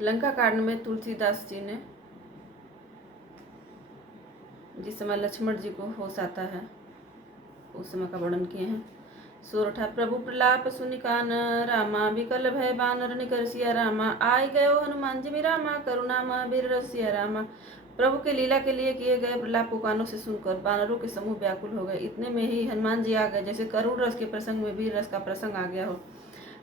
लंका कांड में तुलसीदास जी ने जिस समय लक्ष्मण जी को होश आता है उस समय का वर्णन किए हैं। सोरठा प्रभु प्रलाप सुनि कान रामा, विकल भय बानर निकर सिया रामा। आय गयो हनुमान जी रामा, करुणामा बीर रसिया रामा। प्रभु के लीला के लिए किए गए प्रलाप को कानों से सुनकर बानरों के समूह व्याकुल हो गए। इतने में ही हनुमान जी आ गए, जैसे करुण रस के प्रसंग में वीर रस का प्रसंग आ गया हो।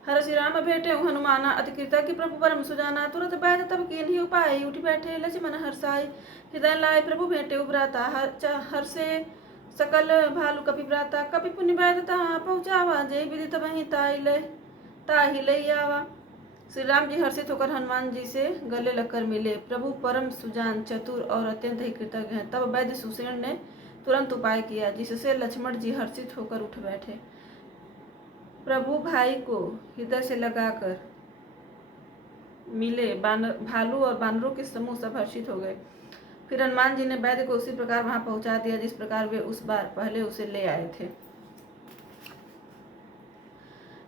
हर श्री राम भेटे हनुमाना, अति कृतज्ञ प्रभु परम सुजाना। तुरंत बैठ तब कीन्ही उपाय, उठ बैठे लक्ष्मण हर्षाई। हृदय लाए प्रभु भेटे उबराता, हर्षे सकल भालू कपि भ्राता। कपि पुण्य वैद तहाँ पहुँचावा, जय विदित वहीं ताहि लई आवा। श्री राम जी हर्षित होकर हनुमान जी से गले लगकर मिले। प्रभु परम सुजान, चतुर और अत्यंत ही कृतज्ञ हैं। तब वैद्य सुषेण ने तुरंत उपाय किया, जिससे लक्ष्मण जी हर्षित होकर उठ बैठे। प्रभु भाई को हृदय से लगाकर मिले। भालू और बानरों के समूह सब हर्षित हो गए। फिर हनुमान जी ने वैद्य को उसी प्रकार वहां पहुंचा दिया जिस प्रकार वे उस बार पहले उसे ले आए थे।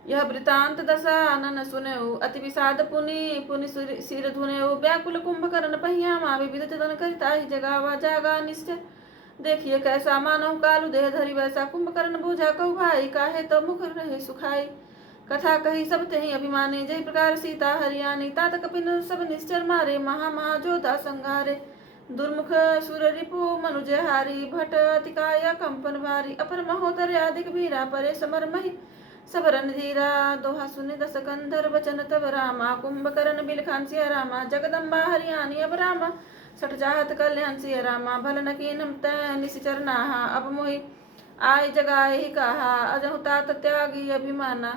यह वृतांत दशानन सुनेऊ, अति विषाद पुनि पुनि सिर धुनेऊ। व्याकुल कुंभकर्ण पहियामा, विविध तन करिता ही जगावा। जागा निश्चय देखिए कैसा, मानव कालु देह धरि वैसा। कुंभकर्ण बूझा कहु भाई, काहे तो मुख रहे सुखाई। कथा कही सब तेहि अभिमानी, जय प्रकार सीता हरियाणी। तात कपिन सब निश्चर मारे, महा महाजोधा संघारे। दुर्मुख सुर रिपु मनुज हारी, भट अतिकाय कंपन भारी। अपर महोदर अधिक भीरा, परे समर मही सब रणधीरा। दोहा सुने दस कंधर वचन तब रामा, कुंभकर्ण बिलखान सिया रामा। जगदम्बा हरियाणी अब रामा, सठ चाहत कल्याण सिया रामा। भल न कीन्ह तै निश्चर नाहा, अब मोहि आय जगाए ही कहा। अजहु तात त्यागी अभिमाना,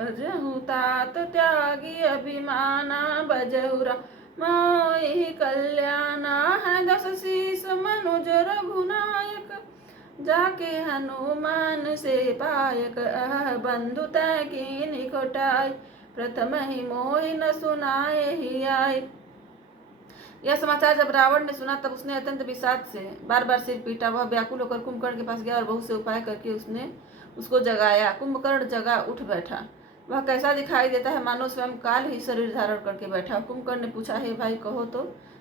अजहु तात त्यागी अभिमाना। बजहुरा मोहि कल्याणा, है दस शीस मनुज रघुनायक। जाके हनुमान से पायक, अह बंधु तै कीन्ही खोटाई। प्रथम ही मोहि न सुनाए ही आय। यह समाचार जब रावण ने सुना तब उसने अत्यंत विषाद से बार बार सिर पीटा। वह व्याकुल होकर कुंभकर्ण के पास गया और बहुत से उपाय करके उसने उसको जगाया। कुंभकर्ण जगा उठ बैठा। वह कैसा दिखाई देता है, मानो स्वयं काल ही शरीर धारण करके बैठा। कुंभकर्ण ने पूछा, हे भाई कहो तो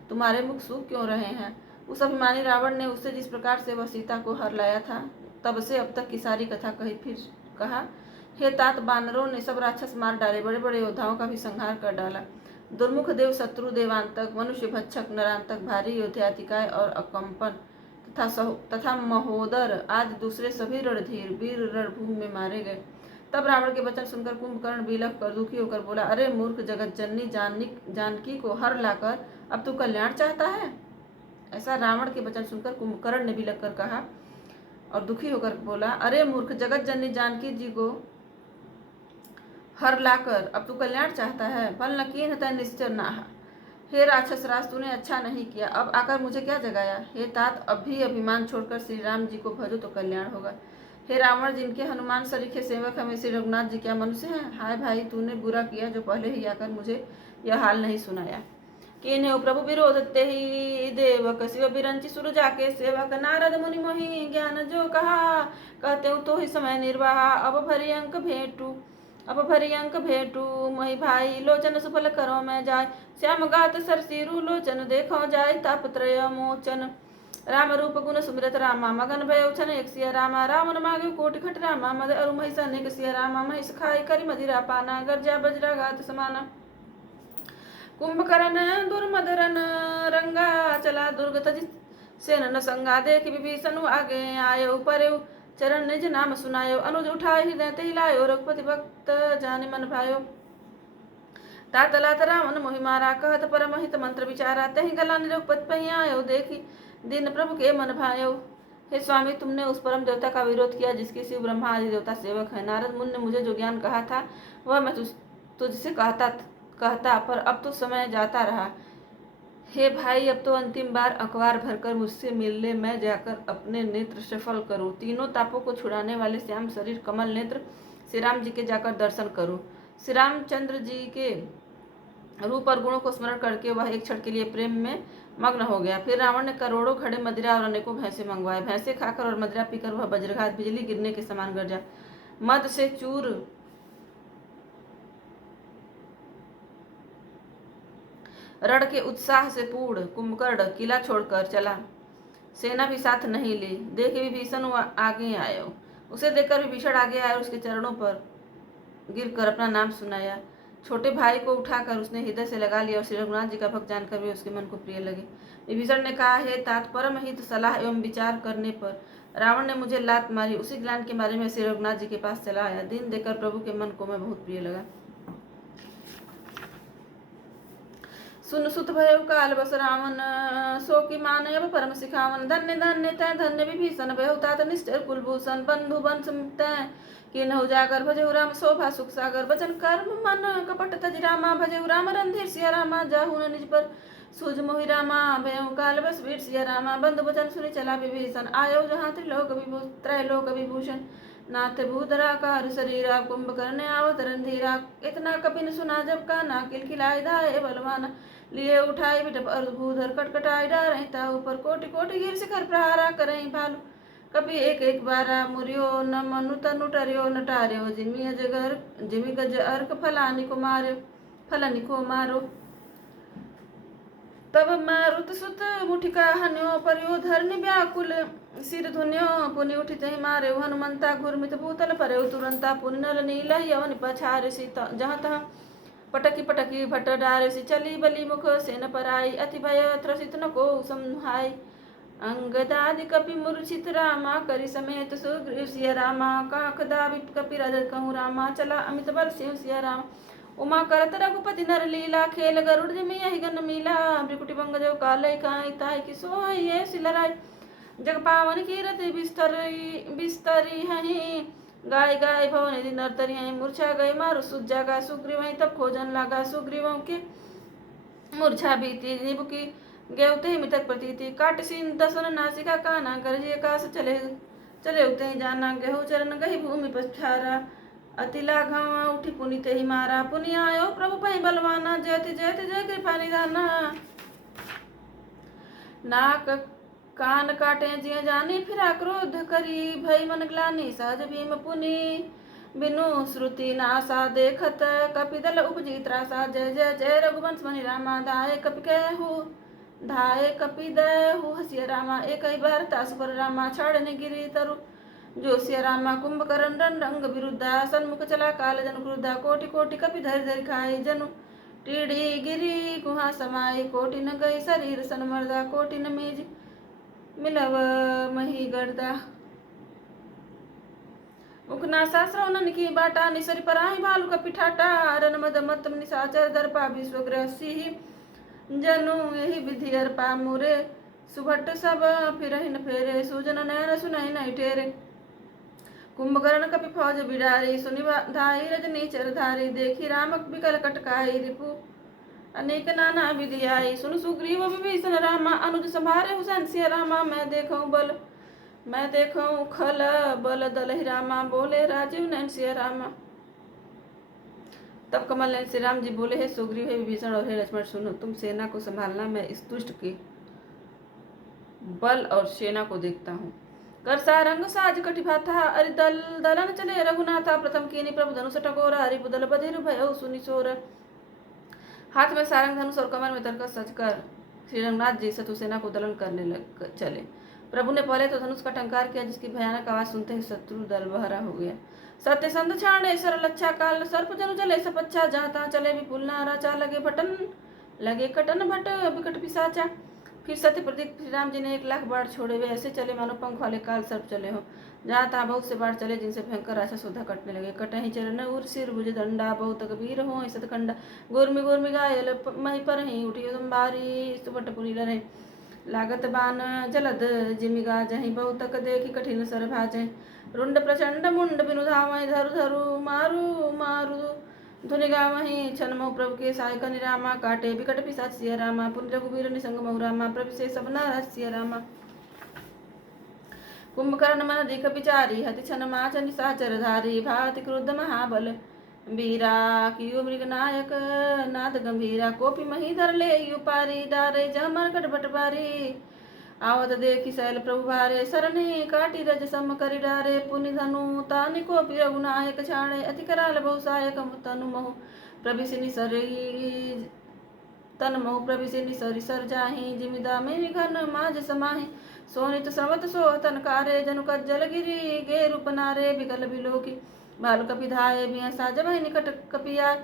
तुम्हारे मुख सूख क्यों रहे हैं। उस अभिमानी रावण ने उससे जिस प्रकार से वह सीता को हर लाया था तब से अब तक की सारी कथा कही। फिर कहा, हे तात, बानरों ने सब राक्षस मार डाले, बड़े बड़े योद्धाओं का भी संहार कर डाला। दुर्मुख देव शत्रु देवांतक, मनुष्य भक्षक नरांतक, भारी योद्धातिकाय और अकंपन तथा महोदर आदि दूसरे सभी रणधीर वीर रणभूमि में मारे गए। तब रावण के वचन सुनकर कुंभकर्ण विलख कर दुखी होकर बोला, अरे मूर्ख, जगत जननी जानकी को हर लाकर अब तू कल्याण चाहता है। ऐसा रावण के वचन सुनकर कुंभकर्ण ने विलख कर कहा और दुखी होकर बोला, अरे मूर्ख, जगत जननी जानकी जी को हर लाकर अब तू कल्याण चाहता है। फल न कीन्ह तै निश्चर नाहा। हे राक्षस राज, तूने अच्छा नहीं किया, अब आकर मुझे क्या जगाया। हे तात, अब भी अभिमान छोड़कर श्री राम जी को भजो तो कल्याण होगा। हे रावण, जिनके हनुमान सरीखे सेवक हमें श्री रघुनाथ जी क्या मनुष्य हैं। हाय भाई, तूने बुरा किया जो पहले ही आकर मुझे यह हाल नहीं सुनाया। कीन्हे प्रभु विरोध ते ही देवक, शिव बिरंची सुर जाके सेवक। नारद मुनि मोहि ज्ञान जो कहा, कहते तो ही समय निर्वाह। अब भरी अंक भेटू मोहि भाई, लोचन सुफल करो मैं जाय। श्याम गात सरसीरु लोचन, देखो जाय तापत्रय मोचन। राम रूप गुण सुमिरत रामा, मगन भय उछन एक सिया रामा। रावण मागे कोटि खट रामा, मद अरु महिष अनेक सिया रामा। महिष खाई करि मदिरा पाना, गर्जा बजरा घात समाना। कुंभकर्ण दुर्मदरन रंगा, चला दुर्ग तज सेन न संगा। देख विभीषण आगे आयो, परेउ चरण निज नाम सुनायो। अनुज उठाय हृदय ते लायो, रघुपति भक्त जानि मन भायो। तात लात रावण मोहि मारा, कहत परम हित मंत्र विचारा। तहि गलानि रघुपति पहि आयो, देखी दीन प्रभु के मन भायो। हे स्वामी, तुमने उस परम देवता का विरोध किया जिसके शिव ब्रह्मा आदि देवता सेवक है। नारद मुनि ने मुझे जो ज्ञान कहा था वह मैं तुझसे कहता, पर अब तो समय जाता रहा। हे भाई, अब तो अंतिम बार अखबार भरकर मुझसे मिलने मैं जाकर अपने नेत्र सफल करूं। तीनों तापों को छुड़ाने वाले श्याम शरीर कमल नेत्र श्री राम जी के जाकर दर्शन करूं। श्री रामचंद्र जी के रूप और गुणों को स्मरण करके वह एक क्षण के लिए प्रेम में मग्न हो गया। फिर रावण ने करोड़ों घड़े मदिरा और अनेकों भैंसे मंगवाए। भैंसे खाकर और मदिरा पीकर वह वज्रघात बिजली गिरने के समान गरजा। मद से चूर रण के उत्साह से पूर्ण कुंभकर्ण किला छोड़कर चला, सेना भी साथ नहीं ली। देख विभीषण आगे आयो, उसे देखकर विभीषण आगे आया और उसके चरणों पर गिरकर अपना नाम सुनाया। छोटे भाई को उठाकर उसने हृदय से लगा लिया और श्री रघुनाथ जी का भक्त जानकर भी उसके मन को प्रिय लगे। विभीषण ने कहा, हे तात, परम हित सलाह एवं विचार करने पर रावण ने मुझे लात मारी। उसी ज्ञान के बारे में श्री रघुनाथ जी के पास चला आया। दिन देखकर प्रभु के मन को मैं बहुत प्रिय लगा। सुन सुत भयो काल बस रावण, सो की मान अब परम सिखावन। धन्य धन्य तय धन्य विभीषण भयो, तात निष्ठुर कुलभूषण। बंधु वंश तय किन्हु जागर भजहु राम, शोभा सुख सागर। वचन कर्म मन कपट तज रामा, भजहु राम रणधीर सिया रामा। जाहु न निज पर सूझ मोहि रामा, भयो काल बस वीर सिया रामा। बंधु वचन सुनि चला विभीषण, आयो जहाँ त्रैलोक विभूषण। नाथ भूधरा कार शरीरा, कुंभकर्ण आवत रणधीरा। इतना कपिन सुना जब काना, किलकिलाए धाये बलवाना। लिए उठाई बिटप भूधर, कटकटाई डारहि ताहु पर। कोटि कोटि गिर शिखर प्रहारा, करहि भालू कपि एक एक बारा। मुरियो न मनु तनु टरियो न टार्यो, जिमि गज अर्क फलानि को मारो। तब मारुत सुत मुठिका हन्यो, पर्यो धरनि व्याकुल सिर धुन्यो। पुनि उठित ही मारे हनुमंता, घुरमित भूतल परे तुरंता। पुनि नल नीलहि अवनि पछारे, जहाँ तहाँ पटकी पटकी भट डारे। चली बली मुख सेन पराई, अति भय त्रसित न को समुहाई। अंगदादि कपि मूर्छित रामा, करि समेत सुग्रीव सिया रामा। काख दाबि कपि राजा कहूँ रामा, चला अमित बल सिंह सिया राम। उमा करत रघुपति नर लीला, खेल गरुड़ जिमि यहि गन मीला। भ्रिकुटी भंग जो कालै काई, ताहि कि सोई ऐसि लड़ाई। जग पावन कीरति बिस्तरी हहीं, गाय गाय भवन नर्तरी हहीं। मूर्छा गए मारु सुजागा, सुग्रीव हहीं तब खोजन लागा। सुग्रीवों के मूर्छा बीती, निबुकी गेवते मितक प्रतीति। काट सीन दसन नासिका काना, गरजे कास चले उते जाना। गेहूँ चरण गही भूमि पछारा, अति लाघव उठी पुनि तेहि मारा। पुनि आयो प्रभु पहि बलवाना, जयति जयति जय कृपा निधाना। नाक कान काटे जिय जानी, फिरा क्रोध करी भई मन ग्लानि। सहज भीम पुनि बिनु श्रुति नासा, देखत कपिदल उपजी त्रासा। जय जय जय रघुवंश मनि रामा, धाये कपि दहु हसिया रामा। एक ही बार तासु पर रामा, छाड़ने गिरी तरु जो सिया रामा। कुंभकर्ण रंग विरुद्धा, सन्मुख चला काल जन क्रुद्धा। कोटि कोटि कपि धरि धरि खाई, जनु टीढ़ी गिरी गुहा समाई। कोटि न गई शरीर सन मर्दा, कोटि न मीज मिलव मही गर्दा। मुखनासा श्रवणन की बाटा, निसरि पराहि भालु कपि ठाटा। रन मद मत निशाचर, दर्पा विश्वग्रह सिहि जनु यही विधि अर्पा। मुरे सुभट सब फिरहि न फेरे, सूजन नयन सुनहि नहीं टेरे। कुंभकर्ण कपि फौज बिडारी, सुनि धाई रजनी चरधारी। देखी राम बिकल कटकाई, रिपु अनेक नाना विधि आई। सुन सुग्रीव विभीषण रामा, अनुज संभारे हुसैन सिया रामा। मैं देखूं खल बल दलहि रामा, बोले राजीव नयन सिया रामा। तब कमल नयन श्री राम जी बोले, हे सुग्रीव, हे विभीषण और हे लक्ष्मण, सुनो, तुम सेना को संभालना, मैं इस दुष्ट के बल और सेना को देखता हूँ। कर सारंग साज कटिभा था, अरि दलन चले रघुनाथा। प्रथम कीनी प्रभु धनुष टकोरा, हरि बुदल बधिर भयो सुनि सोर। हाथ में सारंग धनुष और कमर में तरकस सजकर श्री रघुनाथ जी शत्रु सेना को दलन करने चले। प्रभु ने पहले तो धनुष का टंकार किया, जिसकी भयानक आवाज सुनते ही शत्रु दल बहरा हो गया। सत्य संध छाणे सरल अच्छा काल, सर्प जनु चले सपच्छा। जहाँ तहाँ चले विपुल नारा, चा लगे कटन भट विकट पिशाचा। फिर सत्य प्रतीक श्री राम जी ने 1,00,000 बाढ़ छोड़े, वे ऐसे चले मानो पंख वाले काल सर्प चले हो। जहाँ तहाँ बहुत से बाढ़ चले, जिनसे भयंकर राक्षस सुधा कटने लगे। कटहि चरण उर सिर भुज दंडा, बहुत कबीर हो सतकंडा। गुर्मि गुर्मि गायल मही पर ही, उठियो तुम्बारी सुबट पुनि लरे। लागत बान जलद जिमि गाजहि, बहुतक देखी कठिन सर भाजहि। रुंड प्रचंड मुंड बिनु धावहि, धरु धरु मारु मारु धुनि गावहि। छन महु प्रभु के सहायक निरामा, काटे बिकट पिशाच सिया रामा। पुनि रघुवीर निसंग महु रामा, प्रभु से सब नाराज सिया रामा। कुंभकर्ण मन दिख विचारी, हति छन माच निशाचर धारी। भाति क्रुद्ध महाबल बीरा, कियो मृग नायक नाद गंभीरा। कोपि मही धर ले उपारी, डारे जह मरकट भट बारी। आवत देखी शैल प्रभु भारे, सरनि काटी रज सम करि डारे। पुनि धनु तानि कोपि रघुनायक छाड़े, अति कराल बहु सहायक तनु महु प्रभिसि निसरी। तन मोह प्रविशि निसरि सर जाहि जिमिदा में घन माज समाहि सोनित श्रवत सो तन कारे जनु कज्जल गिरी गे रूप नारे बिकल बिलोकी बालु कपि धाये बिया साज भई निकट कपिया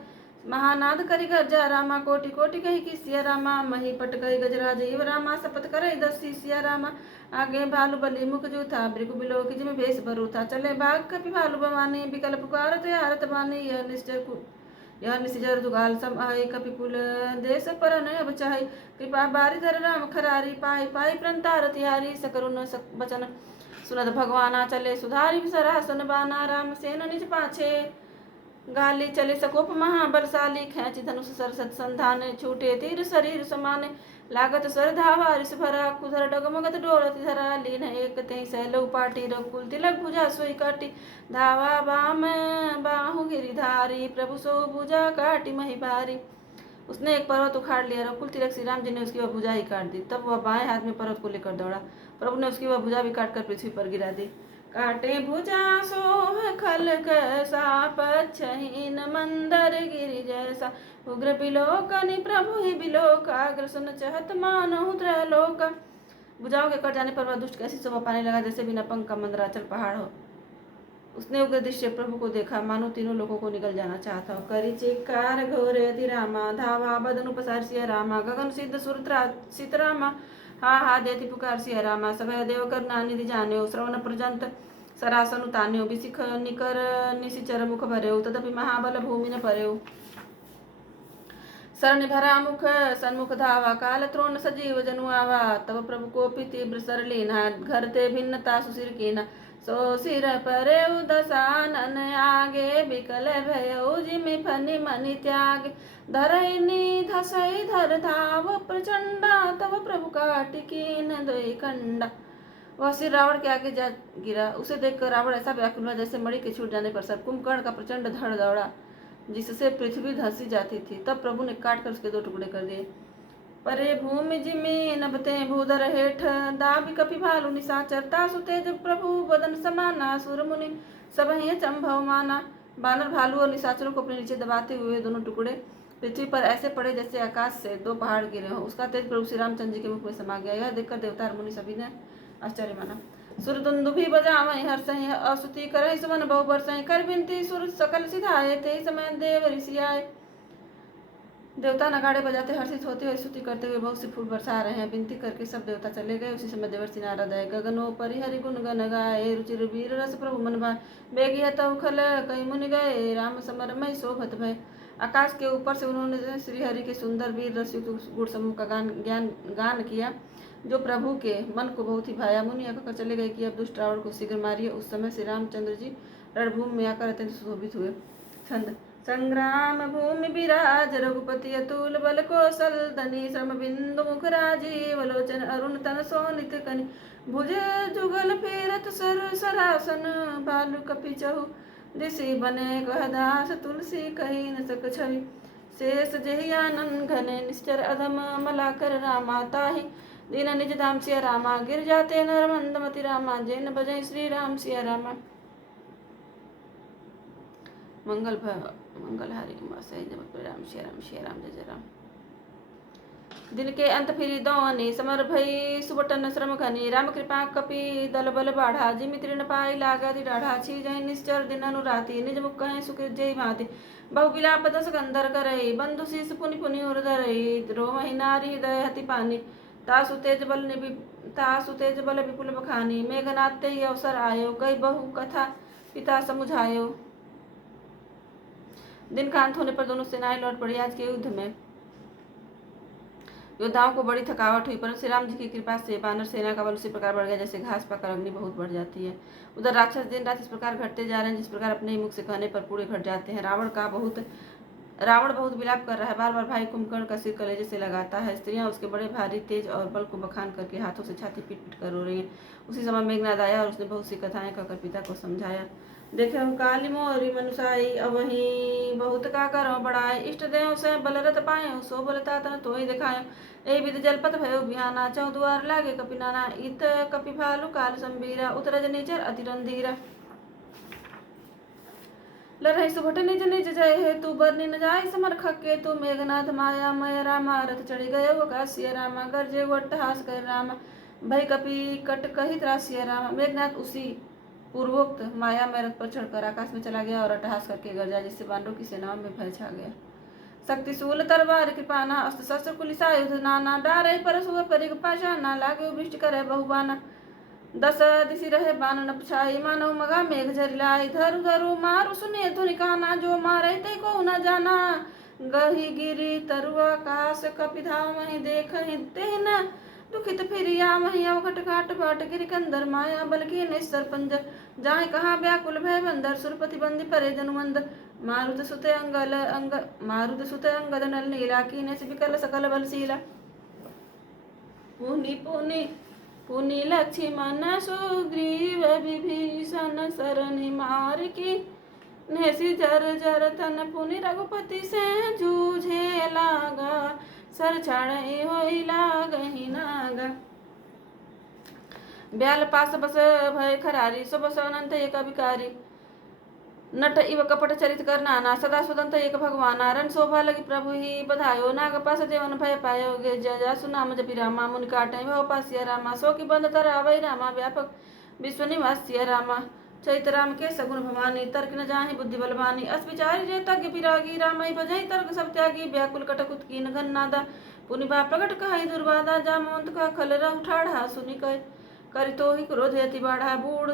महानाद करि गर्जा रामा कोटि कोटि कही कि सिया रामा मही पट कही गजराज इव रामा शपथ करई दसी सिया रामा आगे भालु बलि मुख जूथा भृगु बिलोकी जिम भेष भरू था चले बाघ कपि भालु बवानी बिकल पुकारत हारत बानी यह निश्चर दुगाल सम आय कपि कुल देश पर नय बचाई कृपा बारी धर राम खरारी पाई पाई प्रंतार तिहारी सकरुन बचन सुनत भगवाना चले सुधारी सरासन बाना राम सेन निज पाछे गाली चले सकोप महाबलशाली खेच धनुष सरसत संधान छूटे तीर शरीर समाने लागत सर धावा रिस भरा कुधर डगमगत डोलत धरा लीन एक ते सैलव पाटी रघुकुल तिलक भुजा सोई काटी धावा बाम बाहु गिरिधारी प्रभु सो भुजा काटी मही भारी। उसने एक पर्वत उखाड़ लिया। रघुकुल तिलक श्री राम जी ने उसकी वह भुजा ही काट दी। तब वह बाएं हाथ में पर्वत को लेकर दौड़ा। प्रभु ने उसकी वह भुजा भी काटकर पृथ्वी पर गिरा दी। काटे भुजा सोह खल साप छहीन मंदर गिरि जैसा उग्र बिलोकनि प्रभु ही बिलोक आग्र सुन चहत मानहु त्रैलोक। भुजाओं के कट जाने पर वह दुष्ट कैसी शोभा पाने लगा जैसे बिना पंख का मंदराचल पहाड़ हो। उसने उग्र दृश्य प्रभु को देखा मानो तीनों लोगों को निकल जाना चाहता हो। करी चिकार घोर अति रामा धावा बदन उपसार सिया रामा गगन सिद्ध सुरत्रा सीतरामा हा हा देति पुकार सिया रामा सभय देव करुणा निधि जान्यो श्रवण पर्यंत सरासन उतान्यो बिसिख निकर निशिचर मुख भर्यो तदपि महाबल भूमि न पर्यो। शरण भरा मुख सन्मुख धावा काल त्रोण सजीव जनु आवा तब प्रभु को तीव्र सर लीना घर ते भिन्नता सुशिर कीना सो सिर परे दसानन आगे बिकल भयो जिमि फनि मनि त्याग धरैनी धसई धर धाव प्रचंडा तब प्रभु काटि कीन दोई कंडा। वह सिर रावण के आगे जा गिरा। उसे देखकर रावण ऐसा व्याकुल हुआ जैसे मणि के छूट जाने पर सब कुंभकर्ण का प्रचंड धड़ दौड़ा जिससे पृथ्वी धसी जाती थी। तब प्रभु ने काट कर उसके 2 टुकड़े कर दिए। परे भूमि जिमि नभते भूधर हेठ दाबि कपि भालु निशाचर तासु तेज प्रभु बदन समाना सुर मुनि सब ही चंभव माना। बानर भालू और निशाचरों को अपने नीचे दबाते हुए दोनों टुकड़े पृथ्वी पर ऐसे पड़े जैसे आकाश से 2 पहाड़ गिरे हों। उसका तेज प्रभु श्री रामचंद्र जी के मुख में समा गया। यह देखकर देवता और मुनि सभी ने आश्चर्य माना। सुर दुंदुभि बजावै हर्षहि अस्तुति करहि सुमन बहु बरसहि कर बिनती सुर सकल सिधाए ते समय देव ऋषि आए। देवता नगाड़े बजाते हर्षित होते हुए स्तुति करते हुए बहुत से फूल बरसा रहे हैं। विनती करके सब देवता चले गए। उसी समय देवर्षि नारद आए। गगनो परि हरि गुण गन गाए रुचिर वीर रस प्रभु मन भाए बेगी तव खल कई मुनि गए राम समरमय शोभत भय। आकाश के ऊपर से उन्होंने श्री हरि के सुंदर वीर रस युक्त गुण समूह का गान किया जो प्रभु के मन को बहुत ही भाया। मुनि कहकर चले गए कि अब दुष्ट रावण को शीघ्र मारिए। उस समय श्री रामचंद्र जी रणभूमि में आकर अत्यंत सुशोभित हुए। छंद संग्राम भूमि विराज रघुपति अतुल बल कौशल धनी श्रम बिंदु मुख राजीव लोचन अरुण तन सोनित कनि भुज जुगल फेरत सर सरासन भालु कपि चहु दिशि बने कहदास तुलसी कही न सक छवि शेष जहि आनन घने निश्चर अधम मलाकर रामा ताहि दीन निज धाम सिया रामा गिर जाते नर मंदमति रामा जैन बजय श्री राम सिया रामा। मंगल हारी राम सिया राम जय जय राम। दिन के अंत फिरी दौनी समर भई सुबटन श्रम घनी राम कृपा कपि दल बल बाढ़ा जिमि तृण पाई लागा डाढ़ा छी जय निश्चर दिन अनुराति निज मुख कहें सुख जय भांति बहु विलाप दस गंधर करई बंधु शीस पुनि पुनि उर्धरई रोमहि नारी हृदय हति पानी तासु तेज बल विपुल बखानी मेघनाथ ते अवसर आयो गई बहु कथा पिता समुझायो। दिन का अंत होने पर दोनों सेनाएं लौट पड़ी। आज के युद्ध में योद्धाओं को बड़ी थकावट हुई परंतु श्री राम जी की कृपा से वानर सेना का बल उसी प्रकार बढ़ गया जैसे घास पाकर अग्नि बहुत बढ़ जाती है। उधर राक्षस दिन रात इस प्रकार घटते जा रहे हैं जिस प्रकार अपने ही मुख से कहने पर पूरे घट जाते हैं। रावण बहुत विलाप कर रहा है। बार बार भाई कुंभकर्ण का सिर कलेजे से लगाता है। स्त्रियां उसके बड़े भारी तेज और बल को बखान करके हाथों से छाती पीट पीट कर रो रही हैं। उसी समय मेघनाद आया और उसने बहुत सी कथाएं कहकर पिता को समझाया। देखे काली मोरी मनुषाई अवही बहुत का करो बढ़ाए इष्ट देव से बलरत पाए सो बलता तन तो ही दिखाए ए विध जलपत भयो बिहाना चौद्वार लागे कपि नाना इत कपि भालु काल संबीरा उतरज नीचर अति रंधीरा। लरहि सुभट निज निज जय हे तू बरनी न जाय समरख के तू मेघनाथ माया मय रामा रथ चढ़ी गए वो कासिया रामा गरजे वो अट्टहास कर रामा भय कपि कट कही त्रासिया रामा। मेघनाथ उसी पूर्वोक्त माया में रथ पर चढ़कर आकाश में चला गया और अट्टहास करके गरजा, जिससे वानरों की सेनाओं में भय छा गया। शक्तिशूल तरवार कृपाना अस्त्र शस्त्र कुलिसायुध नाना डारे परसुव परिग पाषाणा लागे वृष्टि करे बहुबाना। दस दिशि रहे बान न पुछाई मानव मगा मेघ झरिलाई धरु धरु मारु सुने धुनिकाना जो मारे ते को न जाना। गही गिरी तरु आकाश कपिधाव मही देख ते न दुखित फिरिया मही अवघट घाट बाट गिरि कंदर माया बल की निस्तर पंजर जाहि कहा व्याकुल भय बंदर सुरपति बंदी परे जनुमंदर। मारुत सुते अंगद नल नीला कीने से विकल सकल बलशीला। पुनि पुनि पुनि लक्ष्मण सुग्रीव विभीषण सरनि मार की नेसी जर जर तन पुनि रघुपति से जूझे लागा सर छाड़ई होई लागहि नागा। ब्याल पास बस भय खरारी सुबस अनंत एक अभिकारी नट इव कपट चरित कर नाना सदा सुदंत एक भगवाना। रण शोभा लगी प्रभु ही बधायो नाग पास देवन भय पायो गे जया सुनाम जपि रामा मुनि काटई भव पासिया रामा। सो की बंद तरावै रामा व्यापक विश्व निवासिया रामा। चैत राम के सगुन भवानी तर्क न जाहि बुद्धि बलवानी। अस विचारी जे तज्ञ पिरागी रामई भजई तर्क सब त्यागी। व्याकुल कटकुत कीन घन नादा पुनि बा प्रगट कहई दुर्वादा। जामवंत का खल रहु ठाढ़ा सुनि कह करि तोहि क्रोध अति बाढ़ा। बूढ़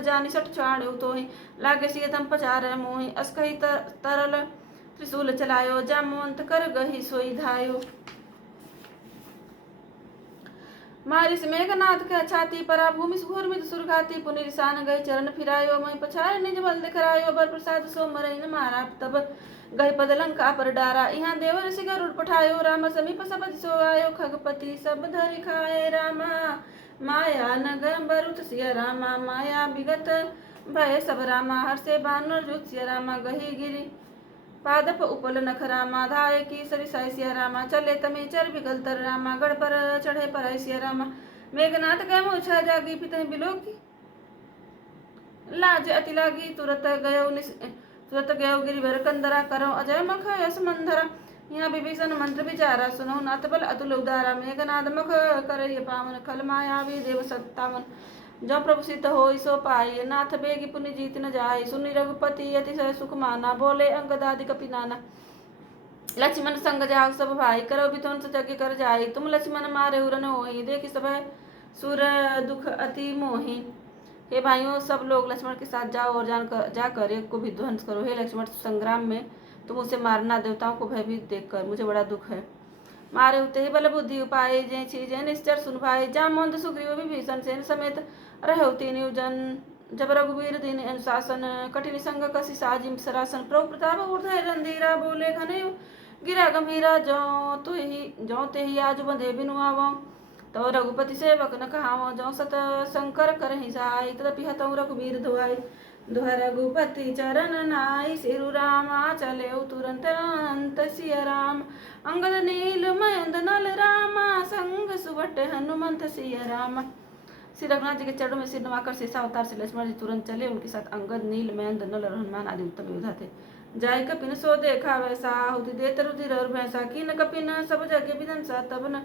जानि सठ छाड़उ तोहि लागे सिय धम पचार मोहि। अस कही तरल त्रिशूल चलायो जामवंत कर गही सोई धायो। मारिस मेघनाथ के छाती परा भूमि घोर मित सुरघाती। पुनि रिसान गए चरण फिरायो मई पछाड़ निज बल दिखरायो। बर प्रसाद सो मरई न मारा तब गए पद लंका पर डारा। यहाँ देव ऋषि गरुड़ पठायो रामा समीप सब सो आयो। खगपति सब धरि खाए रामा माया न बरुत सिया रामा। माया विगत भय सब रामा हर्षे बानर जुत सिया रामा। गही गिरी पादप उपल नख रामा धाय की सरिसाई सिया रामा। चले तमी चर विकल तर रामा गढ़ पर चढ़े पर सिया रामा। मेघनाथ गए मूर्छा जागी पितहि बिलो की लाज अति लागी। तुरत गयो गिरिवर कंदरा करो अजय मख यस मंधरा। यहाँ विभीषण मंत्र विचारा सुनो नाथ बल अतुल उदारा। मेघनाद मख करय पावन खल मायावी देव सत्तावन। जो प्रभु सित होई सो पाई नाथ बेगी पुनि जीत न जाय। सुनि रघुपति अतिशय सुख माना बोले अंगदादि कपि नाना। लक्ष्मण संग जाओ सब भाई करो विध्वंस यज्ञ कर जाई। तुम लक्ष्मण मारे उरन होई देखि सब सुर दुख अति मोहि। हे भाइयों सब लोग लक्ष्मण के साथ जाओ और जाकर एक को विध्वंस करो। हे लक्ष्मण संग्राम में तुम उसे मारना देवताओं को भयभीत देखकर मुझे बड़ा दुख है। मारे होते ही बल बुद्धि उपाय जय चीजें निश्चर सुन भाई। जामवंत सुग्रीव विभीषण सेन समेत रहो तीन जन। जब रघुवीर दीन अनुशासन कठिन संग कसी साजिम सरासन। प्रभु प्रताप ऊर्ध्व रंधीरा बोले घने गिरा गंभीरा। जो ते ही आज बंधे बिनु आवो तो रघुपति सेवक न कहावो। जो सत शंकर करहि सहाय तदपि हतौ रघुवीर धुआई। दुह रघुपति चरण नाई सिरु रामा चले तुरंत अंत सिय राम। अंगद नील मयंद नल रामा संग सुबट हनुमंत सिय रामा। श्री रघुनाथ जी के चरणों में सिर नवाकर शेषावतार से लक्ष्मण जी तुरंत चले। उनके साथ अंगद नील मयंद नल और हनुमान आदि उत्तम योद्धा थे। जाय कपिन सो देखा वैसा हुति देत रुधिर और भैंसा। कीन कपिन सब जगह विदंसा तब न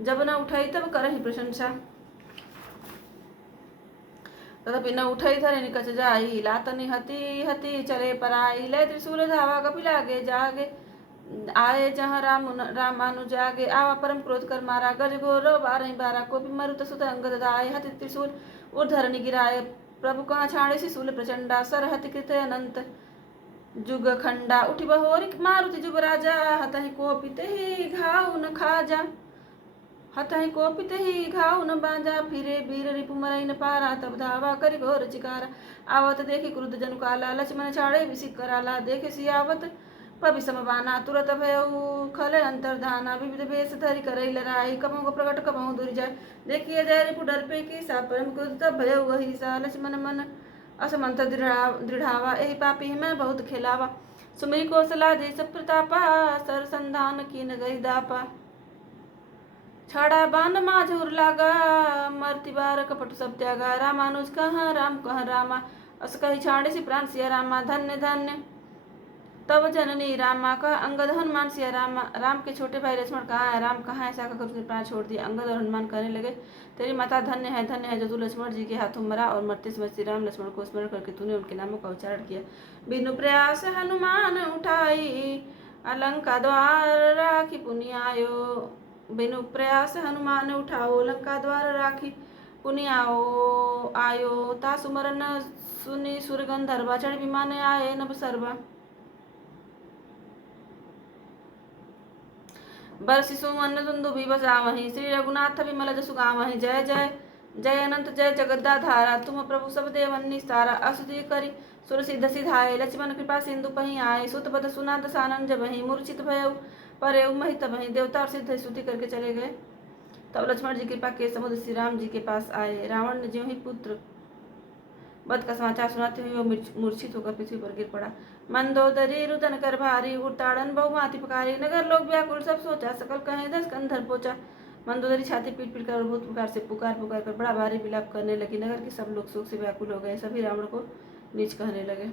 जब न उठाई तब करहि प्रशंसा। तदपि न उठई धरे निकच जाई लातनि हति हति चले पराई। ले त्रिशूल धावा कपि लागे जागे आए जहाँ रामानुज आगे। आवा परम क्रोध कर मारा गज घोर बारहि बारा। कोपि मरुत सुत अंगद दाय हति त्रिशूल ऊर्धरनि गिराए। प्रभु कहाँ छाड़े शिशूल प्रचंडा सर हति कृत अनंत जुग खंडा। उठि बहोरि मारुति जुग राजा हतहि कोपि तेहि घाव न खाजा। हतहि कोपि तेहि घाव न बाजा। फिरे वीर रिपु मरई न पारा तब धावा करि घोर चिकारा। आवत देखि क्रुद्ध जनु काला लक्ष्मण छाड़े विसिक कराला। देखे सियावत पवि समबाना तुरत भयउ खल अंतर्धाना। विविध भेष धरि करई लड़ाई कबहु प्रगट कबहु दूर जाय। देखिए जय रिपु डर पे की सा परम क्रुद्ध तब भयउ वही सा। लक्ष्मण मन असमंत दृढ़ावा एहि पापी मैं बहुत खेलावा। सुमिरि कौशलाधीश प्रतापा सर संधान कीन गई दापा। छाड़ा बान माझ उर लागा मरति बार कपट सब त्यागा। रामानुज कहाँ राम कहाँ रामा अस कही छाड़े से प्राण सिया रामा धन्य धन्य तब जननी रामा का अंगद हनुमान सिया रामा। राम के छोटे भाई लक्ष्मण कहाँ है, राम कहाँ है, ऐसा कहकर उसने प्राण छोड़ दिया। अंगद और हनुमान कहने लगे, तेरी माता धन्य है जो तू लक्ष्मण जी के हाथों मरा और मरते समय श्री राम लक्ष्मण को स्मरण करके तूने उनके नामों का उच्चारण किया। बिनु प्रयास हनुमान उठाई अलंका द्वार राखी पुनि आयो। बिनु प्रयास हनुमान उठाओ लंका द्वार राखी पुनि आओ आयो। तासु मरन सुनि सुर गंधर्वा चढ़ विमान आए नभ सर्वा। बरसि सुमन दुंदुभि बजावहीं श्री रघुनाथ विमल जसु गावहीं। जय जय जय अनंत जय जगदाधारा तुम प्रभु सब देवन निस्तारा। असुति करि सुर सिद्ध सिधाए लक्ष्मण कृपा सिंधु पहीं आए। सुत बद सुना दसानन जबहीं मूर्छित भयउ परeu महि तबहीं। देवता और सिद्ध स्तुति करके चले गए। तब लक्ष्मण जी कृपा के समुद्र श्री राम जी के पास आए। रावण ने ज्यों ही पुत्र वध का समाचार सुनाते हुए वो मूर्छित होकर पृथ्वी पर गिर पड़ा। मंदोदरी रुदन कर भारी उड़ताड़न बहुमाति पकारी। नगर लोग व्याकुल सब सोचा सकल कहें दस कंधर पोचा। मंदोदरी छाती पीट पीट कर अद्भुत प्रकार से पुकार पुकार कर बड़ा भारी विलाप करने लगी। नगर के सब लोग शोक से व्याकुल हो गए। सभी रावण को नीच कहने लगे।